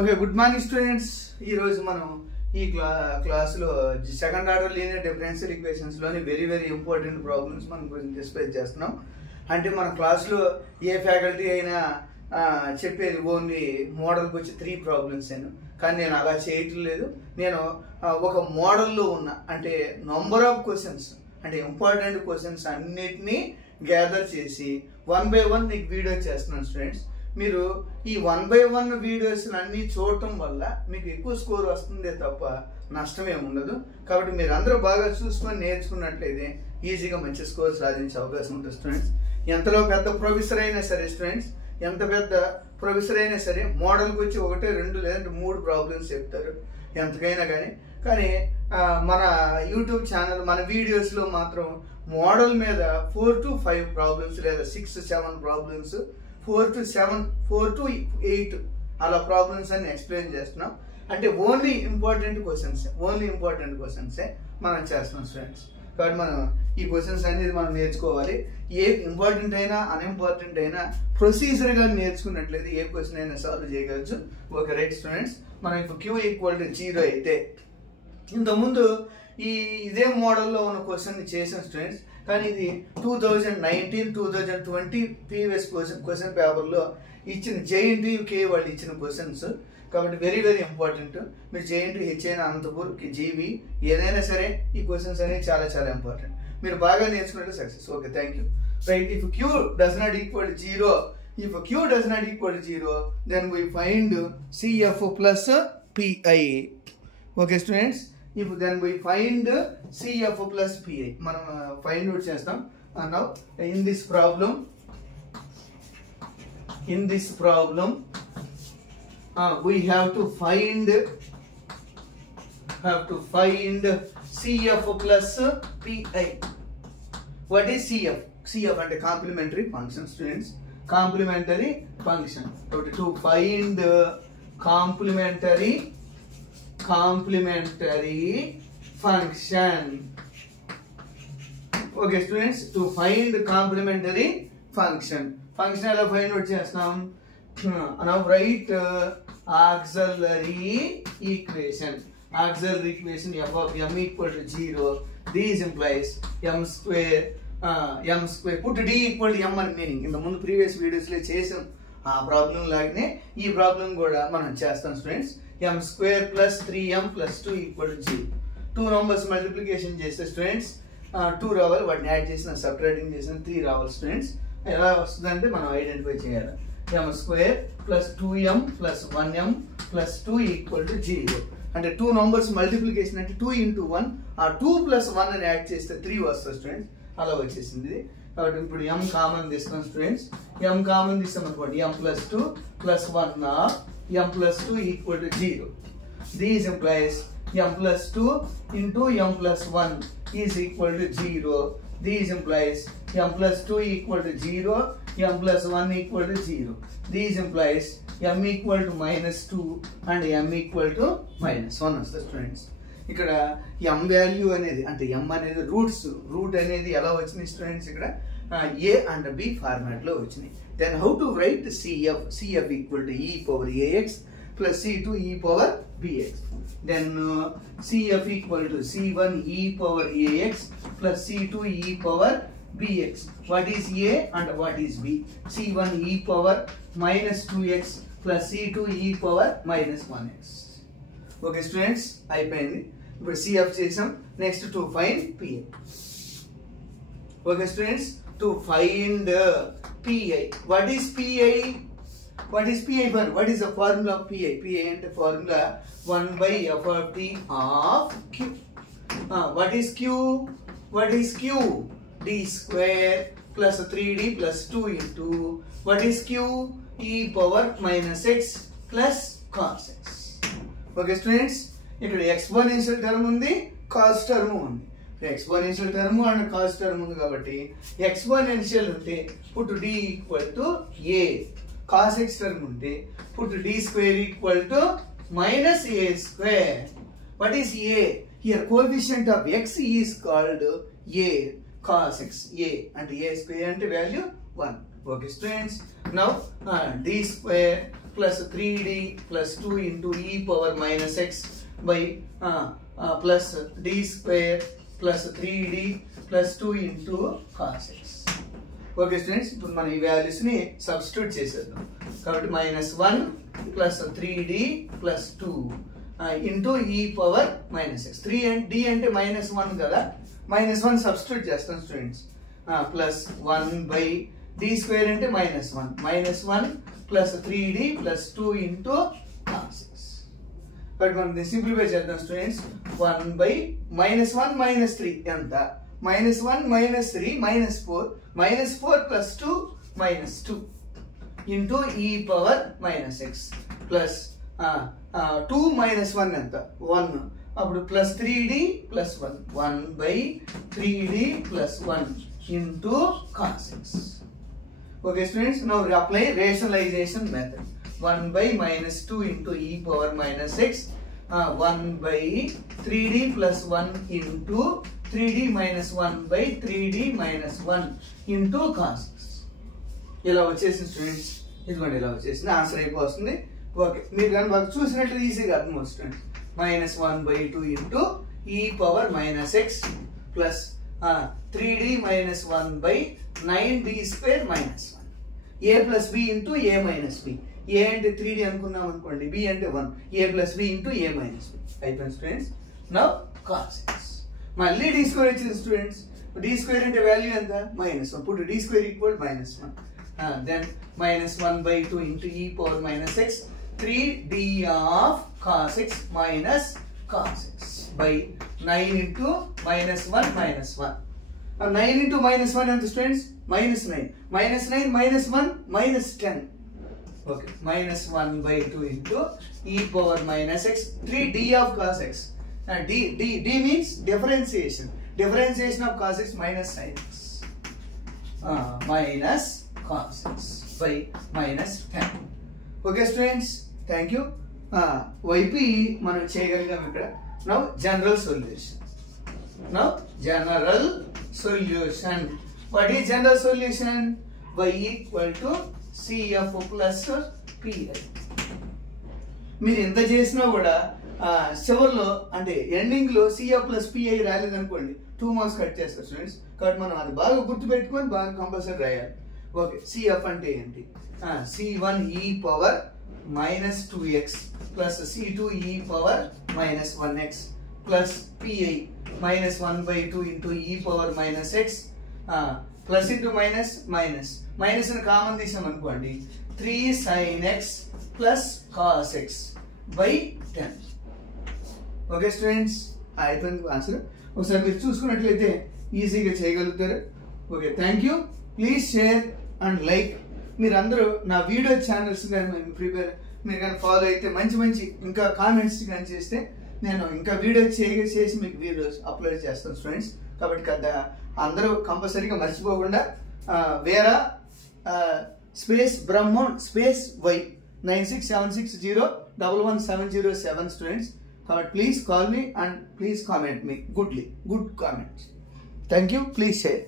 Okay, good morning students. ఈరోజు మనం ఈ క్లాస్లో సెకండ్ ఆర్డర్ లీనియర్ డిఫరెన్షియల్ ఈక్వేషన్స్లోని వెరీ ఇంపార్టెంట్ ప్రాబ్లమ్స్ మనం కొంచెం డిస్కస్ చేస్తున్నాం. అంటే మన క్లాస్లో ఏ ఫ్యాకల్టీ అయినా చెప్పేది ఓన్లీ మోడల్కి వచ్చి 3 ప్రాబ్లమ్స్ అయినా, కానీ నేను అలా చేయటం లేదు. నేను ఒక మోడల్లో ఉన్న అంటే నంబర్ ఆఫ్ క్వశ్చన్స్ అంటే ఇంపార్టెంట్ క్వశ్చన్స్ అన్నిటినీ గ్యాదర్ చేసి 1 by 1 మీకు వీడియో చేస్తున్నాను స్టూడెంట్స్. మీరు ఈ 1 by 1 వీడియోస్ అన్ని చూడటం వల్ల మీకు ఎక్కువ స్కోర్ వస్తుందే తప్ప నష్టం ఏమి ఉండదు. కాబట్టి మీరు అందరూ బాగా చూసుకొని నేర్చుకున్నట్లయితే ఈజీగా మంచి స్కోర్ సాధించే అవకాశం ఉంటుంది స్టూడెంట్స్. ఎంతలో పెద్ద ప్రొఫెసర్ అయినా సరే స్టూడెంట్స్, ఎంత పెద్ద ప్రొఫెసర్ అయినా సరే మోడల్కి వచ్చి 1, 2 లేదంటే 3 ప్రాబ్లమ్స్ చెప్తారు ఎంతకైనా కానీ మన యూట్యూబ్ ఛానల్ మన వీడియోస్లో మాత్రం మోడల్ మీద 4 to 5 ప్రాబ్లమ్స్ లేదా 6 to 7 ప్రాబ్లమ్స్ 4 to 8 అలా ప్రాబ్లమ్స్ అన్ని ఎక్స్ప్లెయిన్ చేస్తున్నాం. అంటే ఓన్లీ ఇంపార్టెంట్ క్వశ్చన్సే మనం చేస్తున్నాం స్టూడెంట్స్. కాబట్టి మనం ఈ క్వశ్చన్స్ అనేది మనం నేర్చుకోవాలి. ఏ ఇంపార్టెంట్ అయినా అన్ఇంపార్టెంట్ అయినా ప్రొసీజర్గా నేర్చుకున్నట్లయితే ఏ క్వశ్చన్ అయినా సాల్వ్ చేయగలచ్చు. ఓకే రైట్ స్టూడెంట్స్, మనం ఇప్పుడు Q = 0 అయితే ఇంతకుముందు ఇదే మోడల్లో ఉన్న క్వశ్చన్ చేసాం స్టూడెంట్స్. కానీ ఇది 2019-2020 ప్రీవియస్ క్వశ్చన్ పేపర్లో ఇచ్చిన JNTUK వాళ్ళు ఇచ్చిన క్వశ్చన్స్. కాబట్టి వెరీ ఇంపార్టెంట్. మీరు JNTU అయినా అనంతపూర్ జీవి ఏదైనా సరే ఈ క్వశ్చన్స్ అనేవి చాలా ఇంపార్టెంట్. మీరు బాగా నేర్చుకుంటే success. Okay, thank you. Right, if Q does not equal 0, then we find CF plus PI. Okay students, then we find CF plus PI. మనం ఫైండ్ అవుట్ చేస్తాం. Now in this problem we have to find CF plus PI. What is CF? CF అంటే complementary function students. Complementary function. To find complementary function. Okay students, to find complementary function ఎలా find out చేస్తాం? Now write auxiliary equation f of m equal to 0. This implies m square. Put d equal to m అని meaning ఇంత ముందు previous వీడియోస్లో చేసాం. ఆ problem లాగానే ఈ ప్రాబ్లం కూడా మనం చేస్తాం students. m square plus 3m plus 2 equal to 0. 2 numbers multiplication చేస్తే స్టూడెంట్స్ 2 రావాలి, వాటిని యాడ్ చేసిన సబ్ట్రాక్టింగ్ చేసిన 3 రావాలి స్టూడెంట్స్. ఎలా వస్తుందంటే మనం ఐడెంటిఫై చేయాలి. m square plus 2m plus 1m plus 2 equal to 0. అంటే 2 numbers మల్టిప్లికేషన్ అంటే 2 into 1, ఆ 2 plus 1 అని యాడ్ చేస్తే 3 వస్తుంది స్టూడెంట్స్. అలా వచ్చేసింది. కాబట్టి ఇప్పుడు m కామన్ తీసుకోండి స్టూడెంట్స్. m కామన్ తీసామనుకోండి, m plus 2 plus 1 m plus 2 equal to 0. This implies m plus 2 into m plus 1 is equal to 0. This implies m plus 2 equal to 0, m plus 1 equal to 0. This implies m equal to -2 and m equal to -1 వస్తుంది students. ఇక్కడ m value అనేది అంటే m అనేది route అనేది ఎలా వచ్చినాయి students? ఇక్కడ A and B format లో వచ్చినాయి. Then how to write CF equal to e power ax plus c2 e power bx. Then CF equal to c1 e power ax plus c2 e power bx. What is a and what is b? c1 e power -2x plus c2 e power -1x. Okay students, అయిపోయింది. ఇప్పుడు CF చేసాం. Next to find PI. Okay students, to find PI. What is PI? What is the formula of PI? PI అంటే formula 1/f of t of q. What is q? d square plus 3d plus 2 into what is q? e power -x plus cos x. Okay students, ఇక్కడ exponential term ఉంది, cos term ఉంది. Exponential term and cos term ఉంది కాబట్టి exponential ఉంటే put d equal to a. cos x term ఉంటే put d square equal to -a square. What is a? Here coefficient of x is called a. cos x a and a square అంటే value 1. Okay students, now d square plus 3d plus 2 into e power minus x by plus d square plus 3d plus 2 into cos x. Okay students, ఇప్పుడు మనం ఈ వాల్యూస్ని substitute చేసేద్దాం. కాబట్టి -1 plus 3d plus 2 into e power minus X. 3d అంటే -1 కదా, -1 substitute చేస్తాం students. Plus 1 by d square అంటే -1 plus 3d plus 2 into cos x. But మనం దీన్ని సింప్లిఫై చేద్దాం స్టూడెంట్స్. 1 బై -1 -3 ఎంత? -1 -3 -4 -4 plus 2 -2 into e power minus x plus 2 -1 ఎంత? 1. అప్పుడు plus 3d plus 1 by 3d plus 1 into cos x. Okay students, now we apply rationalization method. 1 by -2 into e power minus x 1 by 3d plus 1 into 3d minus 1 by 3d minus 1 into cos x. ఇలా వచ్చేసింది students. ఇదిగోండి ఇలా వచ్చేసింది, answer అయిపోతుంది. Okay, మీరు కానీ బాగా చూసినట్లు ఈజీగా అర్థమవుతుంది students. -1/2 into e power minus X plus 3d minus 1 by 9d square minus 1. a plus b into a minus b. a అంటే 3d అనుకున్నాం అనుకోండి, b అంటే 1. a plus b into a minus b. అయిపోయింది స్టూడెంట్స్. Now cos x. మళ్ళీ d square వచ్చింది students. d square అంటే value ఎంత? -1. Put d square equal -1. Then -1/2 into e power minus x 3d of cos x minus cos x by 9 into -1 -1. 9 into -1 ఎంత students? -9. -9 -1 -10. Okay, -1/2 into e power minus x 3d of cos x. d means differentiation. Differentiation of cos x minus sin x. Minus cos x by -10. Okay students, thank you. YP మనం చేయగలిగాం ఇక్కడ. Now general solution. What is general solution? y equal to cf plus pi. మీరు ఎంత చేసినా కూడా చివరిలో అంటే ending లో cf ప్లస్ pi రాలేదనుకోండి 2 మార్క్స్ కట్ చేస్తారు స్టూడెంట్స్. కాబట్టి మనం అది బాగా గుర్తుపెట్టుకొని బాగా కంపల్సరీ రాయాలి. ఓకే, cf అంటే ఏంటి? c1 e power minus 2x plus c2 e power minus 1x plus pi -1/2 into e power minus x plus into minus minus అని కామన్ తీసాం అనుకోండి 3 sin x plus cos x by 10. Okay students, అయిపోయింది answer. ఒకసారి మీరు చూసుకున్నట్లయితే ఈజీగా చేయగలుగుతారు. Okay, thank you. Please share and like. మీరు అందరూ నా వీడియో ఛానల్స్ కానీ మీరు కానీ ఫాలో అయితే మంచి ఇంకా కామెంట్స్ కానీ చేస్తే నేను ఇంకా వీడియో చేసి మీకు వీడియోస్ అప్లోడ్ చేస్తాను స్టూడెంట్స్. కాబట్టి అందరూ కంపల్సరీగా మర్చిపోకుండా వేరా స్పేస్ బ్రహ్మోన్ స్పేస్ వై 9676011707 స్టూడెంట్స్. కాబట్టి please call me and please comment me good comments. Thank you. Please share.